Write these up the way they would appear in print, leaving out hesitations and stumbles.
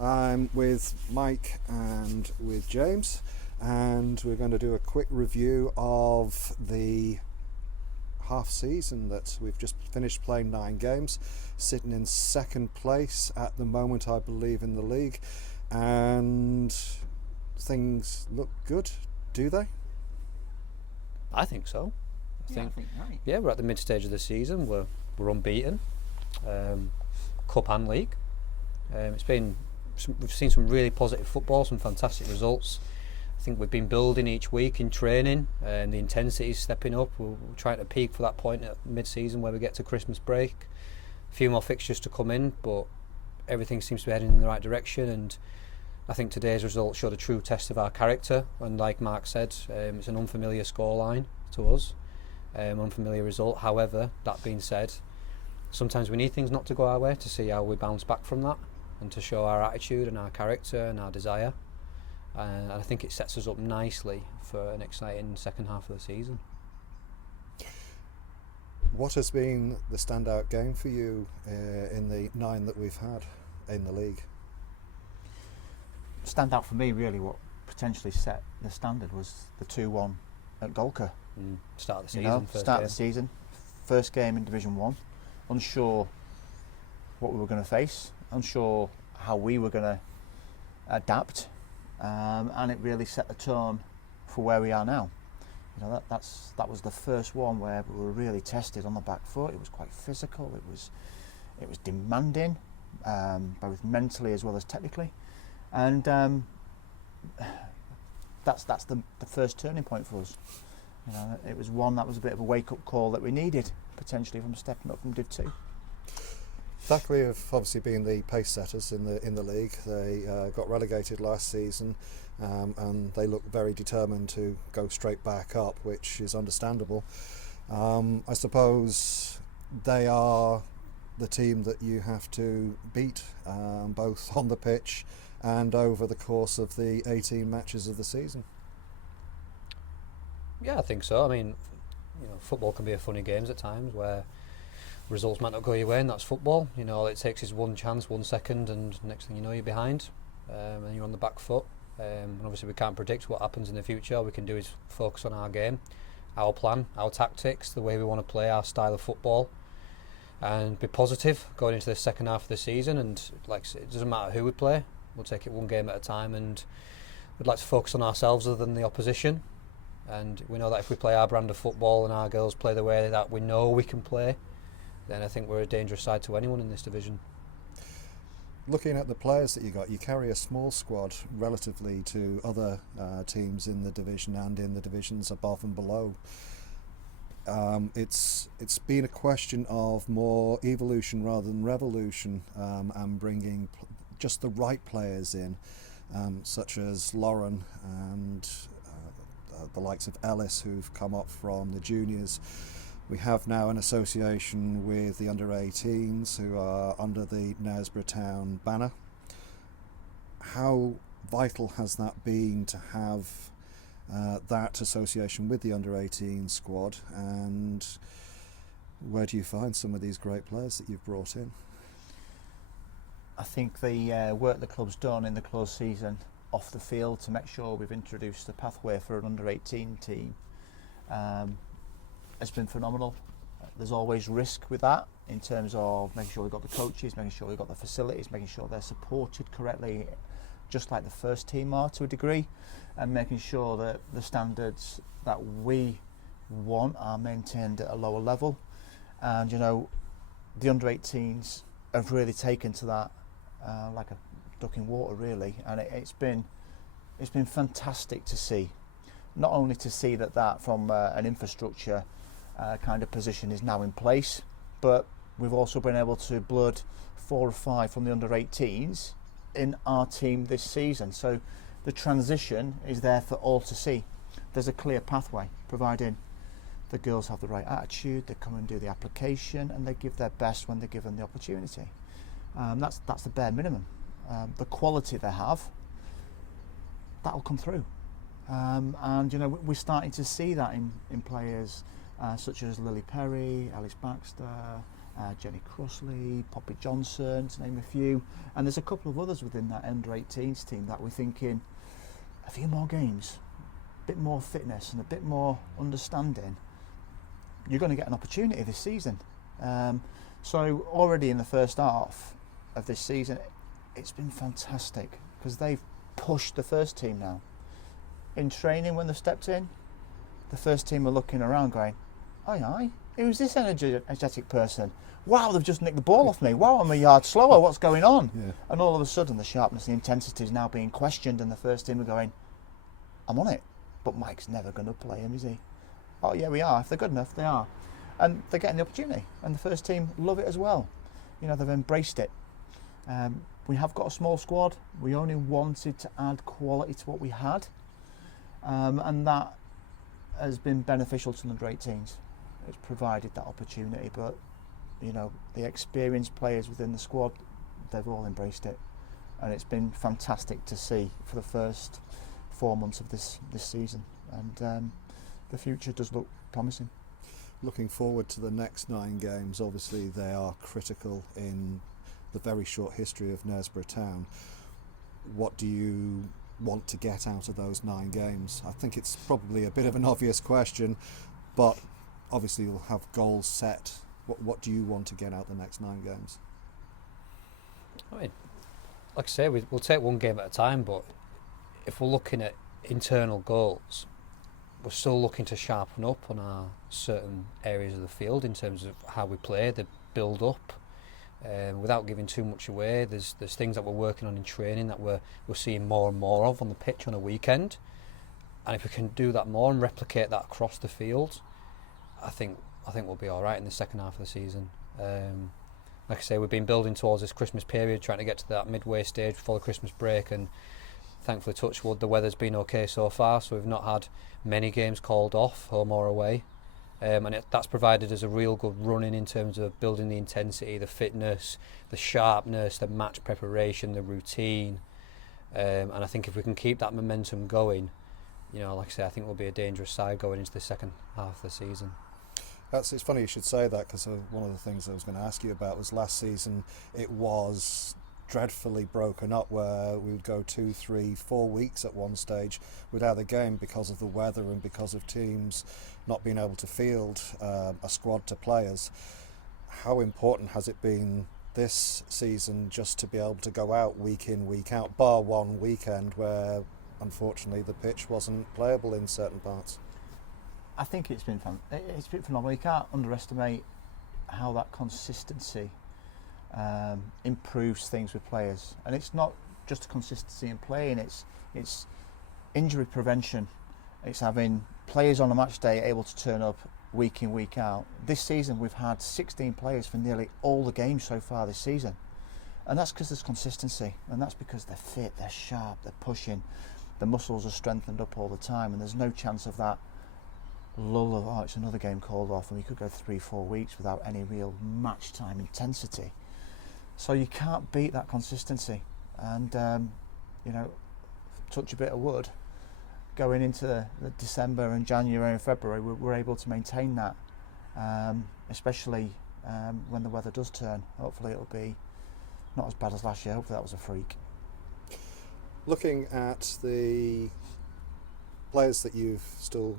I'm with Mike and with James, and we're going to do a quick review of the half season that we've just finished playing 9 games, sitting in second place at the moment, I believe, in the league, and things look good, do they? I think so. I think right. Yeah, we're at the mid stage of the season. We're unbeaten, cup and league. We've seen some really positive football, some fantastic results. I think we've been building each week in training, and the intensity is stepping up. We're trying to peak for that point at mid-season where we get to Christmas break. A few more fixtures to come in, but everything seems to be heading in the right direction, and I think today's result showed a true test of our character. And like Mark said, it's an unfamiliar scoreline to us, unfamiliar result. However, that being said, sometimes we need things not to go our way to see how we bounce back from that, and to show our attitude and our character and our desire. And I think it sets us up nicely for an exciting second half of the season. What has been the standout game for you in the 9 that we've had in the league? Standout for me, really, what potentially set the standard was the 2-1 at Golka. Start of the season. Start of the season, first game in Division 1. Unsure what we were going to face, unsure how we were going to adapt. And it really set the tone for where we are now. That was the first one where we were really tested on the back foot. It was quite physical. It was demanding, both mentally as well as technically, and that's the first turning point for us. It was one that was a bit of a wake-up call that we needed potentially from stepping up from Div 2. Thackeray have obviously been the pace setters in the league. They got relegated last season, and they look very determined to go straight back up, which is understandable. I suppose they are the team that you have to beat, both on the pitch and over the course of the 18 matches of the season. Yeah, I think so. I mean, football can be a funny game at times where results might not go your way, and that's football. All it takes is one chance, 1 second, and next thing you know, you're behind, and you're on the back foot. And obviously, we can't predict what happens in the future. All we can do is focus on our game, our plan, our tactics, the way we want to play, our style of football, and be positive going into the second half of the season. And it doesn't matter who we play, we'll take it one game at a time, and we'd like to focus on ourselves other than the opposition. And we know that if we play our brand of football and our girls play the way that we know we can play, then I think we're a dangerous side to anyone in this division. Looking at the players that you carry a small squad relatively to other teams in the division and in the divisions above and below. It's been a question of more evolution rather than revolution, and bringing just the right players in, such as Lauren and the likes of Ellis, who've come up from the juniors. We have now an association with the under-18s who are under the Knaresborough Town banner. How vital has that been to have that association with the under-18 squad, and where do you find some of these great players that you've brought in? I think the work the club's done in the closed season off the field to make sure we've introduced a pathway for an under-18 team has been phenomenal. There's always risk with that in terms of making sure we've got the coaches, making sure we've got the facilities, making sure they're supported correctly, just like the first team are to a degree, and making sure that the standards that we want are maintained at a lower level. And the under-18s have really taken to that like a duck in water, really, and it's been fantastic to see. Not only to see that from an infrastructure kind of position is now in place, but we've also been able to blood 4 or 5 from the under-18s in our team this season. So the transition is there for all to see. There's a clear pathway, providing the girls have the right attitude, they come and do the application, and they give their best when they're given the opportunity. That's the bare minimum. The quality they have, that'll come through. And we're starting to see that in players such as Lily Perry, Alice Baxter, Jenny Crossley, Poppy Johnson, to name a few. And there's a couple of others within that under-18s team that we're thinking a few more games, a bit more fitness and a bit more understanding. You're going to get an opportunity this season. So already in the first half of this season, it's been fantastic because they've pushed the first team now. In training, when they've stepped in, the first team are looking around going, aye, who's this energetic person? Wow, they've just nicked the ball off me. Wow, I'm a yard slower. What's going on? Yeah. And all of a sudden, the sharpness and the intensity is now being questioned, and the first team are going, I'm on it. But Mike's never going to play him, is he? Oh, yeah, we are. If they're good enough, they are. And they're getting the opportunity. And the first team love it as well. You know, they've embraced it. We have got a small squad. We only wanted to add quality to what we had. And that has been beneficial to the under-18s. It's provided that opportunity, but you know, the experienced players within the squad, they've all embraced it, and it's been fantastic to see for the first 4 months of this season, and the future does look promising. Looking forward to the next 9 games, obviously they are critical in the very short history of Knaresborough Town. What do you want to get out of those 9 games? I think it's probably a bit of an obvious question, but obviously you'll have goals set. What do you want to get out the next 9 games? I mean, like I say, we'll take one game at a time, but if we're looking at internal goals, we're still looking to sharpen up on our certain areas of the field in terms of how we play, the build up. Without giving too much away, there's things that we're working on in training that we're seeing more and more of on the pitch on a weekend, and if we can do that more and replicate that across the field, I think we'll be all right in the second half of the season. Like I say, we've been building towards this Christmas period, trying to get to that midway stage before the Christmas break, and thankfully, touch wood, the weather's been okay so far, so we've not had many games called off, home or away. And that's provided us a real good run-in in terms of building the intensity, the fitness, the sharpness, the match preparation, the routine. And I think if we can keep that momentum going, you know, like I say, I think we'll be a dangerous side going into the second half of the season. It's funny you should say that, because one of the things I was going to ask you about was last season it was dreadfully broken up, where we would go 2, 3, 4 weeks at one stage without a game because of the weather and because of teams not being able to field a squad to players. How important has it been this season just to be able to go out week in, week out, bar one weekend where unfortunately the pitch wasn't playable in certain parts? I think it's been phenomenal. You can't underestimate how that consistency improves things with players, and it's not just a consistency in playing, it's injury prevention, it's having players on a match day able to turn up week in, week out. This season we've had 16 players for nearly all the games so far this season, and that's because there's consistency, and that's because they're fit, they're sharp, they're pushing, the muscles are strengthened up all the time, and there's no chance of that lull of, oh, it's another game called off, and we could go 3-4 weeks without any real match time intensity. So you can't beat that consistency, and you know, touch a bit of wood, going into the December and January and February, we're able to maintain that, especially when the weather does turn. Hopefully it'll be not as bad as last year. Hopefully that was a freak. Looking at the players that you've still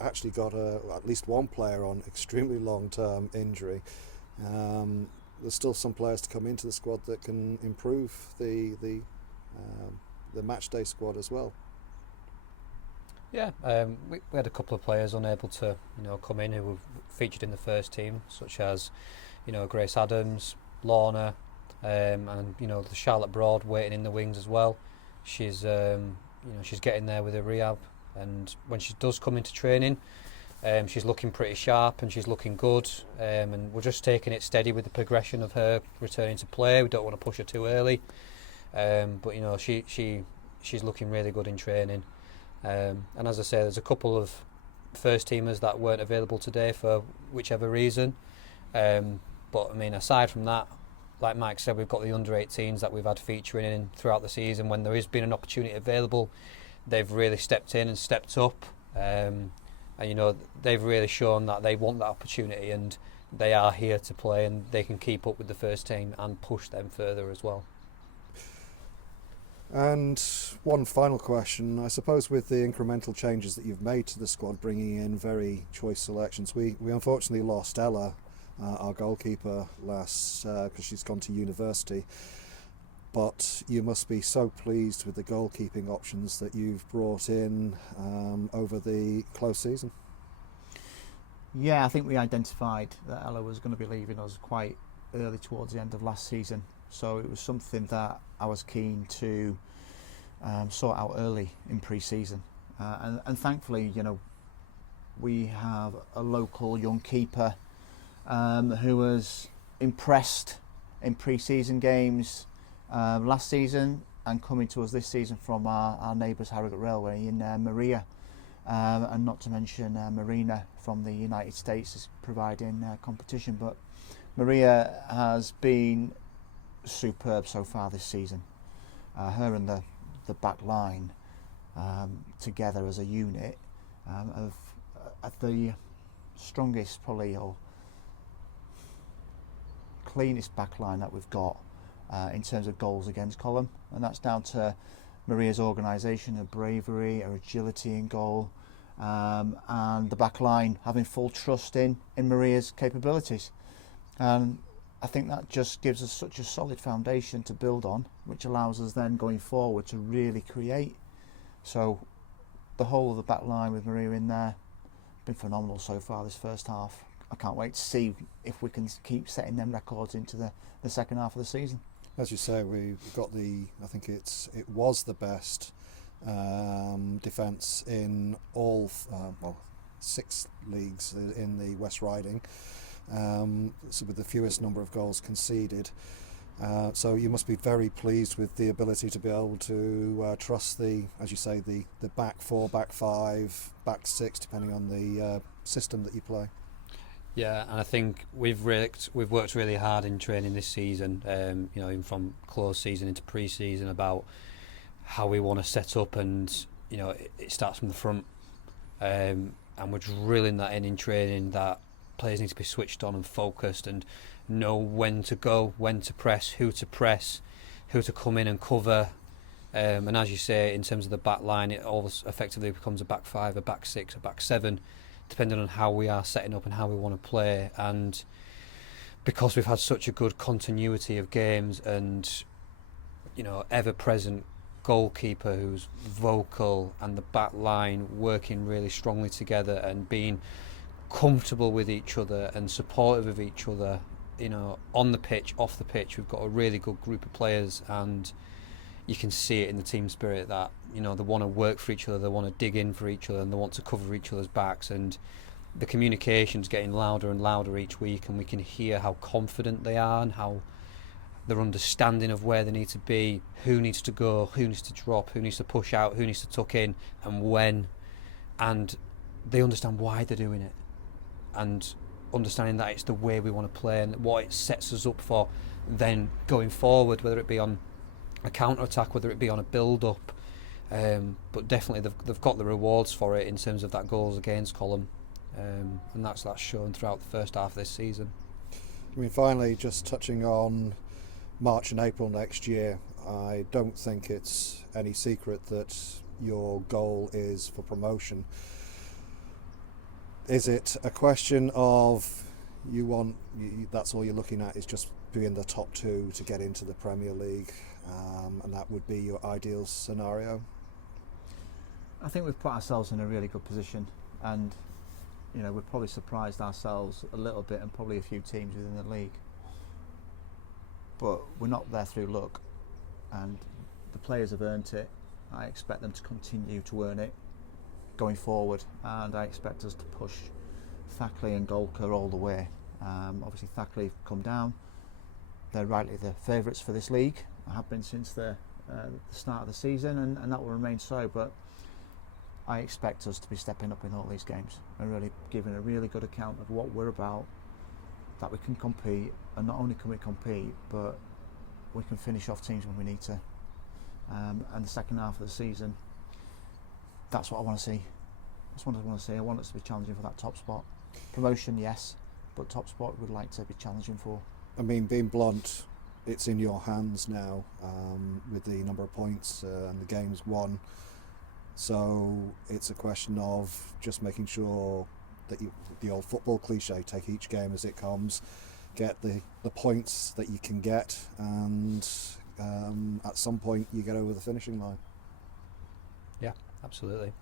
actually got at least one player on extremely long-term injury. There's still some players to come into the squad that can improve the match day squad as well. Yeah, we had a couple of players unable to, you know, come in who were featured in the first team, such as, you know, Grace Adams, Lorna, and you know, the Charlotte Broad waiting in the wings as well. She's you know, she's getting there with her rehab, and when she does come into training, she's looking pretty sharp and she's looking good, and we're just taking it steady with the progression of her returning to play. We don't want to push her too early, but you know, she's looking really good in training, and as I say, there's a couple of first teamers that weren't available today for whichever reason, but I mean, aside from that, like Mike said, we've got the under-18s that we've had featuring in throughout the season. When there has been an opportunity available, they've really stepped in and stepped up. And you know, they've really shown that they want that opportunity, and they are here to play and they can keep up with the first team and push them further as well. And one final question, I suppose, with the incremental changes that you've made to the squad, bringing in very choice selections, we unfortunately lost Ella, our goalkeeper, last because she's gone to university. But you must be so pleased with the goalkeeping options that you've brought in over the close season. Yeah, I think we identified that Ella was going to be leaving us quite early towards the end of last season. So it was something that I was keen to sort out early in pre-season. And thankfully, we have a local young keeper who was impressed in pre-season games last season and coming to us this season from our neighbours Harrogate Railway in Maria. And not to mention Marina from the United States is providing competition. But Maria has been superb so far this season. Her and the back line together as a unit of at the strongest probably or cleanest back line that we've got in terms of goals against column, and that's down to Maria's organisation, her bravery, her agility in goal, and the back line having full trust in Maria's capabilities. And I think that just gives us such a solid foundation to build on, which allows us then going forward to really create. So the whole of the back line with Maria in there been phenomenal so far this first half. I can't wait to see if we can keep setting them records into the second half of the season. As you say, we've got I think it was the best defence in all 6 leagues in the West Riding. So with the fewest number of goals conceded. So you must be very pleased with the ability to be able to trust as you say, the back 4, back 5, back 6, depending on the system that you play. Yeah, and I think we've worked really hard in training this season, even from close season into pre-season, about how we want to set up, and it starts from the front, and we're drilling that in training, that players need to be switched on and focused and know when to go, when to press, who to come in and cover. And as you say, in terms of the back line, it all effectively becomes a back 5, a back 6, a back 7, depending on how we are setting up and how we want to play. And because we've had such a good continuity of games and ever-present goalkeeper who's vocal and the back line working really strongly together and being comfortable with each other and supportive of each other, on the pitch, off the pitch, we've got a really good group of players, and you can see it in the team spirit that they want to work for each other, they want to dig in for each other, and they want to cover each other's backs. And the communication's getting louder and louder each week, and we can hear how confident they are and how their understanding of where they need to be, who needs to go, who needs to drop, who needs to push out, who needs to tuck in, and when. And they understand why they're doing it, and understanding that it's the way we want to play and what it sets us up for then going forward, whether it be on a counter-attack, whether it be on a build-up. But definitely they've got the rewards for it in terms of that goals against column, and that's shown throughout the first half of this season. I mean, finally, just touching on March and April next year, I don't think it's any secret that your goal is for promotion. Is it a question of that's all you're looking at is just being the top 2 to get into the Premier League, and that would be your ideal scenario? I think we've put ourselves in a really good position, and we've probably surprised ourselves a little bit, and probably a few teams within the league. But we're not there through luck, and the players have earned it. I expect them to continue to earn it going forward, and I expect us to push Thackley and Golka all the way. Obviously Thackley have come down, they're rightly the favourites for this league, have been since the start of the season, and that will remain so, but I expect us to be stepping up in all these games and really giving a really good account of what we're about, that we can compete, and not only can we compete, but we can finish off teams when we need to. And the second half of the season, that's what I want to see. That's what I want to see. I want us to be challenging for that top spot. Promotion, yes, but top spot we'd like to be challenging for. I mean, being blunt, it's in your hands now with the number of points and the games won. So it's a question of just making sure that the old football cliche, take each game as it comes, get the points that you can get, and at some point you get over the finishing line. Yeah, absolutely.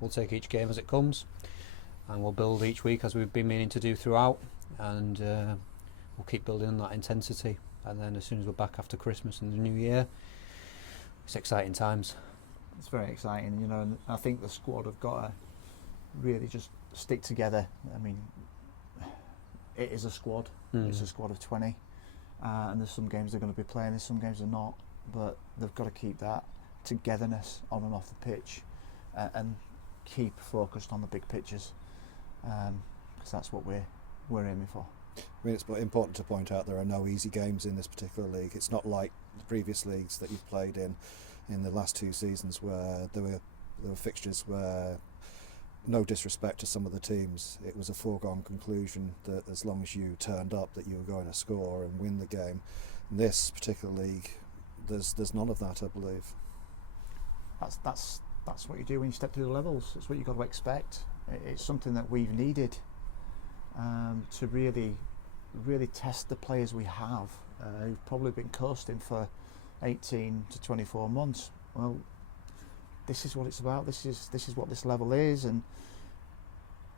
We'll take each game as it comes, and we'll build each week as we've been meaning to do throughout, and we'll keep building on that intensity. And then as soon as we're back after Christmas and the New Year, it's exciting times. It's very exciting, you know, and I think the squad have got to really just stick together. I mean, it is a squad. It's a squad of 20, and there's some games they're going to be playing, there's some games they're not, but they've got to keep that togetherness on and off the pitch, and keep focused on the big pictures, because that's what we're aiming for. I mean, it's important to point out there are no easy games in this particular league. It's not like the previous leagues that you've played in the last 2 seasons, where there were fixtures where, no disrespect to some of the teams, it was a foregone conclusion that as long as you turned up that you were going to score and win the game. In this particular league, there's none of that, I believe. That's what you do when you step through the levels. It's what you've got to expect. It's something that we've needed to really test the players we have, who've probably been coasting for 18 to 24 months. Well, this is what it's about. This is what this level is, and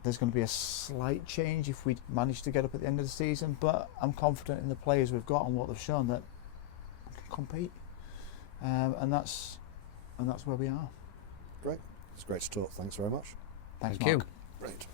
there's going to be a slight change if we manage to get up at the end of the season. But I'm confident in the players we've got and what they've shown that we can compete, and that's where we are. Great. It's great to talk. Thanks very much. Thanks, Thank Mark. you. Great.